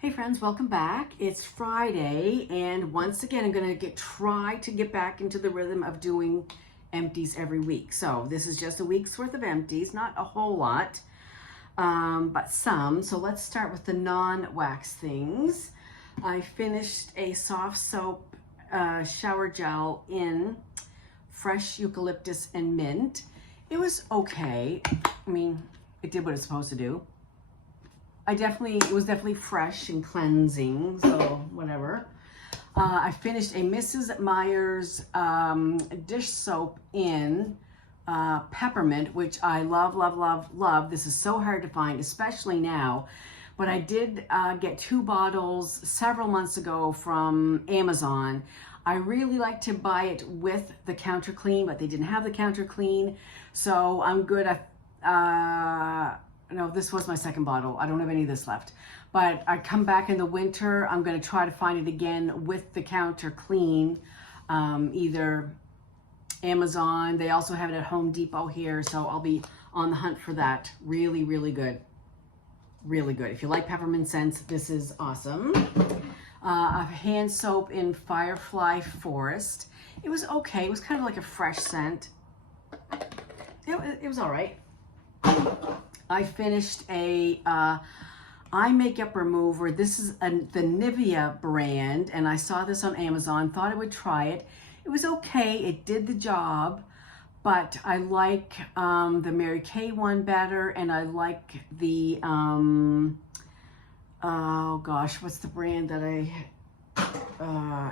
Hey friends, welcome back. It's Friday, and once again, I'm going to try to get back into the rhythm of doing empties every week. So this is just a week's worth of empties, not a whole lot, but some. So let's start with the non-wax things. I finished a soft soap shower gel in fresh eucalyptus and mint. It was okay. I mean, it did what it's supposed to do. It was definitely fresh and cleansing, so whatever. I finished a Mrs. Meyer's dish soap in peppermint, which I love, love, love, love. This is so hard to find, especially now. But I did get 2 bottles several months ago from Amazon. I really like to buy it with the counter clean, but they didn't have the counter clean, so I'm good. No, this was my second bottle. I don't have any of this left. But I come back in the winter, I'm going to try to find it again with the counter clean. Either Amazon, they also have it at Home Depot here, so I'll be on the hunt for that. Really, really good. Really good. If you like peppermint scents, this is awesome. A hand soap in Firefly Forest. It was okay. It was kind of like a fresh scent. It was all right. I finished a eye makeup remover. This is the Nivea brand, and I saw this on Amazon, thought I would try it. It was okay, it did the job, but I like the Mary Kay one better, and I like the, oh gosh, what's the brand that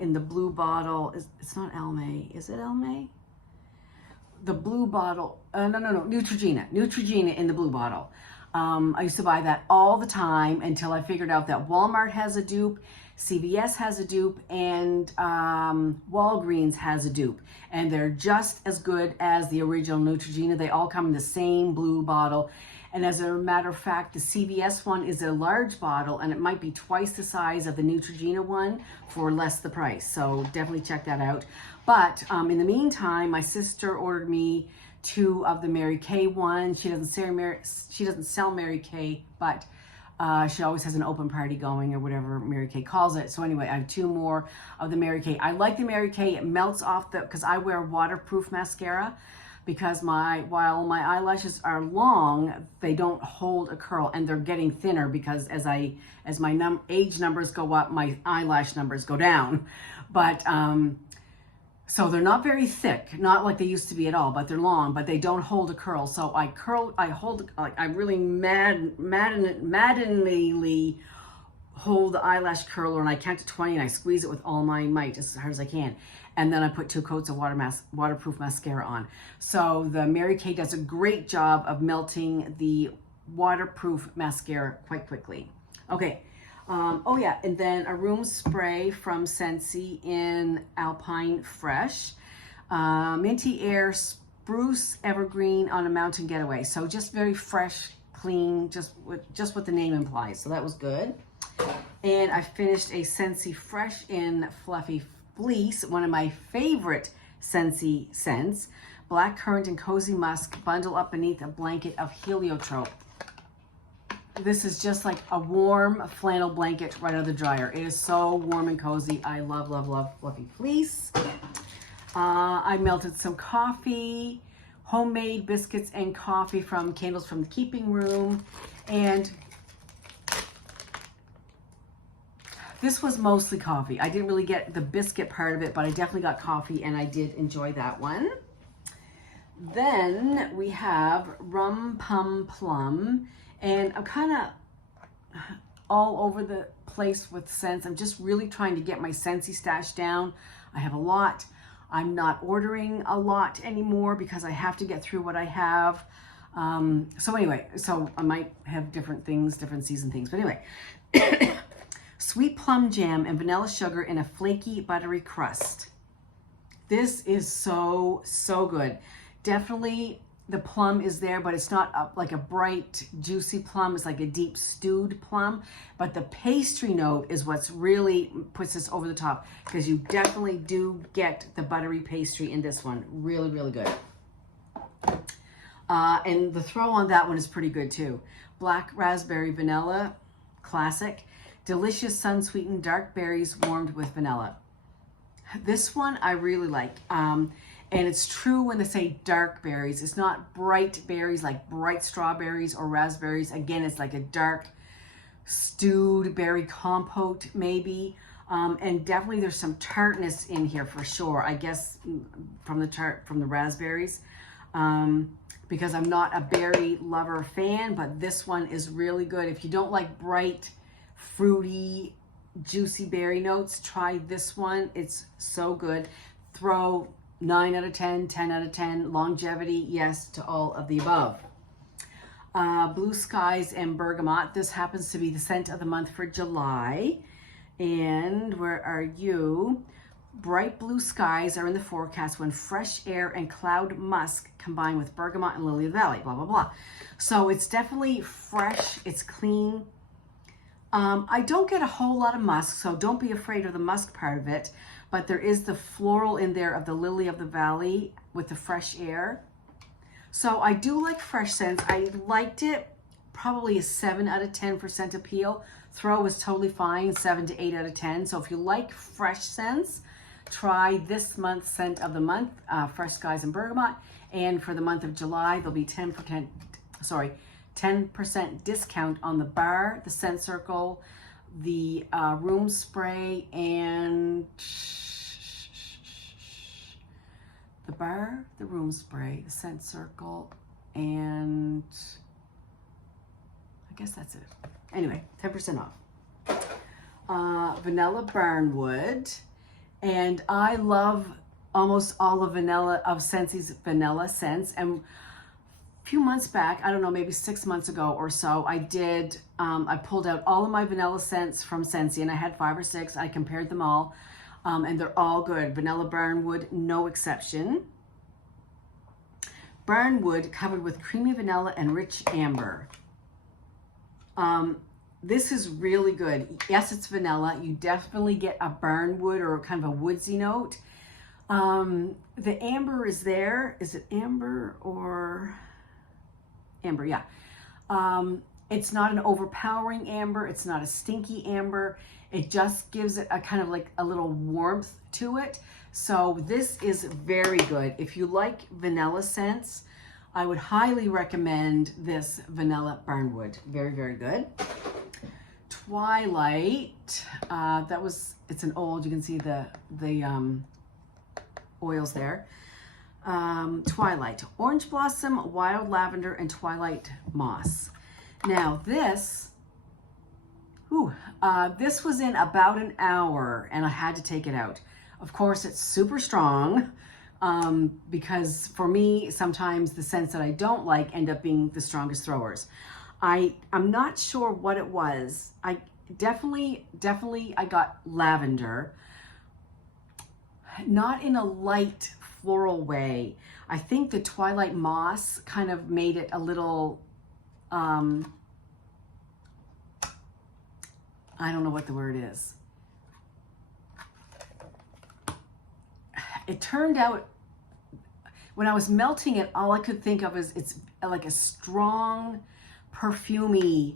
in the blue bottle? It's not Elme, is it Elme? The blue bottle, no, Neutrogena in the blue bottle. I used to buy that all the time until I figured out that Walmart has a dupe, CVS has a dupe, and Walgreens has a dupe. And they're just as good as the original Neutrogena. They all come in the same blue bottle. And as a matter of fact, the CVS one is a large bottle, and it might be twice the size of the Neutrogena one for less the price. So definitely check that out. But in the meantime, my sister ordered me 2 of the Mary Kay one. She doesn't sell Mary Kay, but she always has an open party going, or whatever Mary Kay calls it. So anyway, I have 2 more of the Mary Kay. I like the Mary Kay. It melts off because I wear waterproof mascara. Because while my eyelashes are long, they don't hold a curl, and they're getting thinner because as my age numbers go up, my eyelash numbers go down. But so they're not very thick, not like they used to be at all, but they're long, but they don't hold a curl. So I really maddeningly hold the eyelash curler, and I count to 20 and I squeeze it with all my might as hard as I can. And then I put 2 coats of waterproof mascara on. So the Mary Kay does a great job of melting the waterproof mascara quite quickly. Okay. Oh yeah, and then a room spray from Scentsy in Alpine Fresh. Minty Air Spruce Evergreen on a Mountain Getaway. So just very fresh, clean, just what the name implies. So that was good. And I finished a Scentsy Fresh in Fluffy Fleece, one of my favorite Scentsy scents. Blackcurrant and Cozy Musk bundle up beneath a blanket of heliotrope. This is just like a warm flannel blanket right out of the dryer. It is so warm and cozy. I love, love, love Fluffy Fleece. I melted some coffee, homemade biscuits and coffee from Candles from the Keeping Room. And this was mostly coffee. I didn't really get the biscuit part of it, but I definitely got coffee, and I did enjoy that one. Then we have Rum Plum, and I'm kind of all over the place with scents. I'm just really trying to get my Scentsy stash down. I have a lot. I'm not ordering a lot anymore because I have to get through what I have. So anyway, so I might have different things, different season things, but anyway. Sweet plum jam and vanilla sugar in a flaky, buttery crust. This is so, so good. Definitely the plum is there, but it's not like a bright, juicy plum. It's like a deep stewed plum. But the pastry note is what's really puts this over the top, because you definitely do get the buttery pastry in this one. Really, really good. And the throw on that one is pretty good too. Black raspberry vanilla. classic. Delicious sun-sweetened dark berries warmed with vanilla. This one I really like. And it's true when they say dark berries. It's not bright berries like bright strawberries or raspberries. Again, it's like a dark stewed berry compote maybe. And definitely there's some tartness in here for sure. I guess from the raspberries. Because I'm not a berry lover fan, but this one is really good. If you don't like bright, fruity, juicy berry notes, try this one. It's so good. Throw 9 out of 10, 10 out of 10. Longevity, yes to all of the above. Blue Skies and Bergamot. This happens to be the scent of the month for July. And where are you? Bright blue skies are in the forecast when fresh air and cloud musk combine with bergamot and lily of the valley, blah, blah, blah. So it's definitely fresh. It's clean. I don't get a whole lot of musk, so don't be afraid of the musk part of it. But there is the floral in there of the lily of the valley with the fresh air. So I do like fresh scents. I liked it. Probably a 7 out of 10 for scent appeal. Throw is totally fine, 7 to 8 out of 10. So if you like fresh scents, try this month's scent of the month, Fresh Skies and Bergamot. And for the month of July, there'll be 10% discount on the bar, the scent circle, the room spray, and the bar, the room spray, the scent circle, and I guess that's it. Anyway, 10% off. Vanilla Barnwood. And I love almost all of Scentsie's vanilla scents. And a few months back, I don't know, maybe 6 months ago or so, I pulled out all of my vanilla scents from Scentsy, and I had 5 or 6. I compared them all, and they're all good. Vanilla Barnwood, no exception. Barnwood covered with creamy vanilla and rich amber. This is really good. Yes, it's vanilla. You definitely get a barnwood or kind of a woodsy note. The amber is there. Is it amber or amber? Yeah. It's not an overpowering amber. It's not a stinky amber. It just gives it a kind of like a little warmth to it. So this is very good. If you like vanilla scents, I would highly recommend this Vanilla Barnwood. Very, very good. Twilight, it's an old, you can see the oils there. Twilight, Orange Blossom, Wild Lavender, and Twilight Moss. Now this was in about an hour and I had to take it out. Of course, it's super strong because for me, sometimes the scents that I don't like end up being the strongest throwers. I'm not sure what it was. I definitely I got lavender, not in a light floral way. I think the Twilight Moss kind of made it a little, I don't know what the word is. It turned out, when I was melting it, all I could think of is it's like a strong, perfumey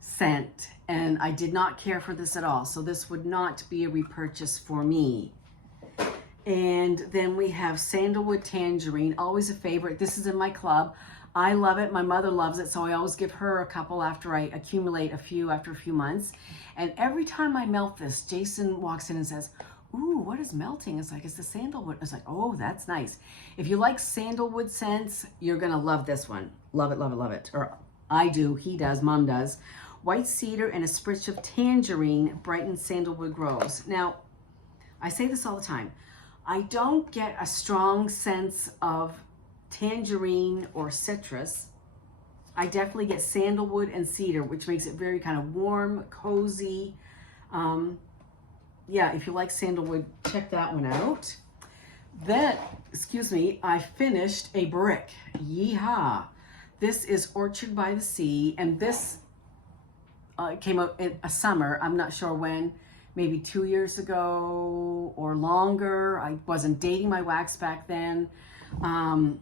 scent, and I did not care for this at all. So this would not be a repurchase for me. And then we have Sandalwood Tangerine, always a favorite. This is in my club. I love it. My mother loves it, so I always give her a couple after I accumulate a few after a few months. And every time I melt this, Jason walks in and says, "Ooh, what is melting?" It's like, it's the sandalwood. It's like, oh, that's nice. If you like sandalwood scents, you're gonna love this one. Love it, love it, love it. Or I do, he does, Mom does. White cedar and a spritz of tangerine brightens sandalwood grows. Now, I say this all the time. I don't get a strong sense of tangerine or citrus. I definitely get sandalwood and cedar, which makes it very kind of warm, cozy. Yeah, if you like sandalwood, check that one out. Then, excuse me, I finished a brick. Yeehaw. This is Orchard by the Sea, and this came out in a summer. I'm not sure when, maybe 2 years ago or longer. I wasn't dating my wax back then. And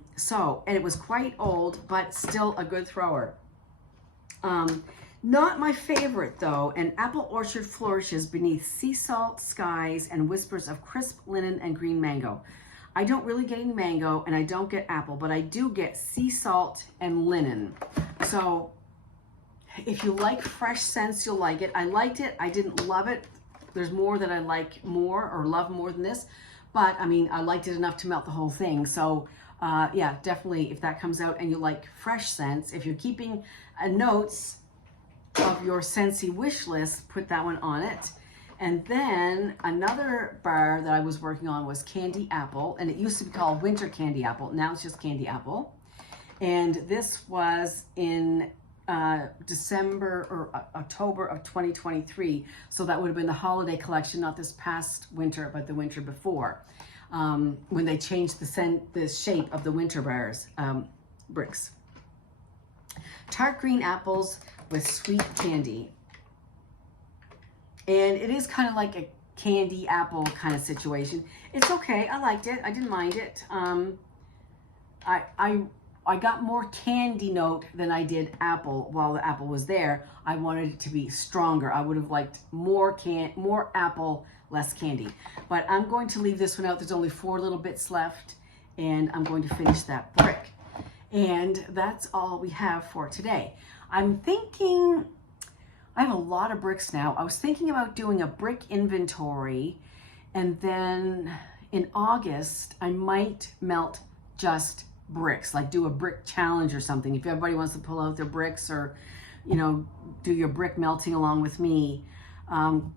it was quite old, but still a good thrower. Not my favorite though. An apple orchard flourishes beneath sea salt skies and whispers of crisp linen and green mango. I don't really get any mango and I don't get apple, but I do get sea salt and linen. So if you like fresh scents, you'll like it. I liked it. I didn't love it. There's more that I like more or love more than this. But I mean, I liked it enough to melt the whole thing. So yeah, definitely if that comes out and you like fresh scents, if you're keeping notes of your Scentsy wish list, put that one on it. And then another bar that I was working on was Candy Apple, and it used to be called Winter Candy Apple. Now it's just Candy Apple. And this was in December or October of 2023. So that would have been the holiday collection, not this past winter, but the winter before, when they changed the shape of the winter bars, bricks. Tart green apples with sweet candy. And it is kind of like a candy apple kind of situation. It's okay. I liked it. I didn't mind it. I got more candy note than I did apple while the apple was there. I wanted it to be stronger. I would have liked more apple, less candy. But I'm going to leave this one out. There's only 4 little bits left, and I'm going to finish that brick. And that's all we have for today. I'm thinking, I have a lot of bricks now. I was thinking about doing a brick inventory, and then in August, I might melt just bricks, like do a brick challenge or something. If everybody wants to pull out their bricks or, you know, do your brick melting along with me,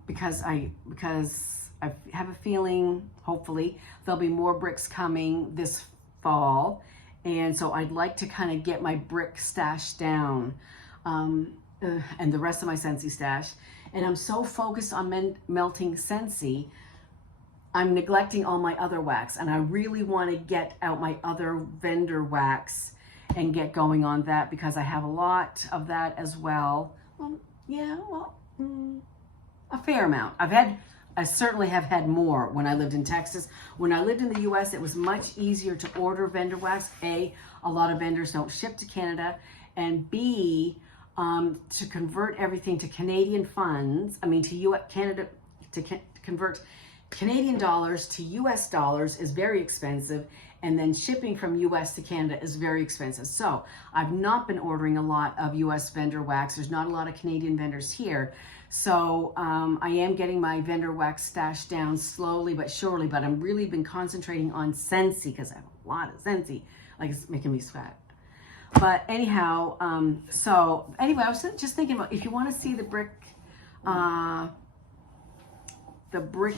because I have a feeling, hopefully, there'll be more bricks coming this fall. And so I'd like to kind of get my brick stash down, and the rest of my Scentsy stash. And I'm so focused on melting Scentsy, I'm neglecting all my other wax. And I really want to get out my other vendor wax and get going on that, because I have a lot of that as well. A fair amount. I certainly have had more when I lived in Texas. When I lived in the US, it was much easier to order vendor wax. A lot of vendors don't ship to Canada, and B, to convert everything to Canadian funds, convert Canadian dollars to US dollars is very expensive, and then shipping from US to Canada is very expensive. So I've not been ordering a lot of US vendor wax. There's not a lot of Canadian vendors here. So I am getting my vendor wax stash down slowly but surely, but I've really been concentrating on Scentsy because I have a lot of Scentsy. Like, it's making me sweat. But anyhow, so anyway, I was just thinking about, if you want to see the brick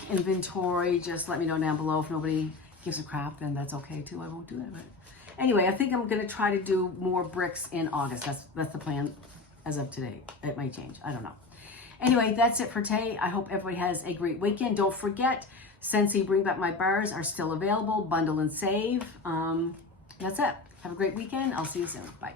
inventory, just let me know down below. If nobody gives a crap, then that's okay too. I won't do it. But anyway, I think I'm going to try to do more bricks in August. That's the plan as of today. It might change. I don't know. Anyway, that's it for today. I hope everybody has a great weekend. Don't forget, Scentsy Bring Back My Bars are still available. Bundle and save. That's it. Have a great weekend. I'll see you soon. Bye.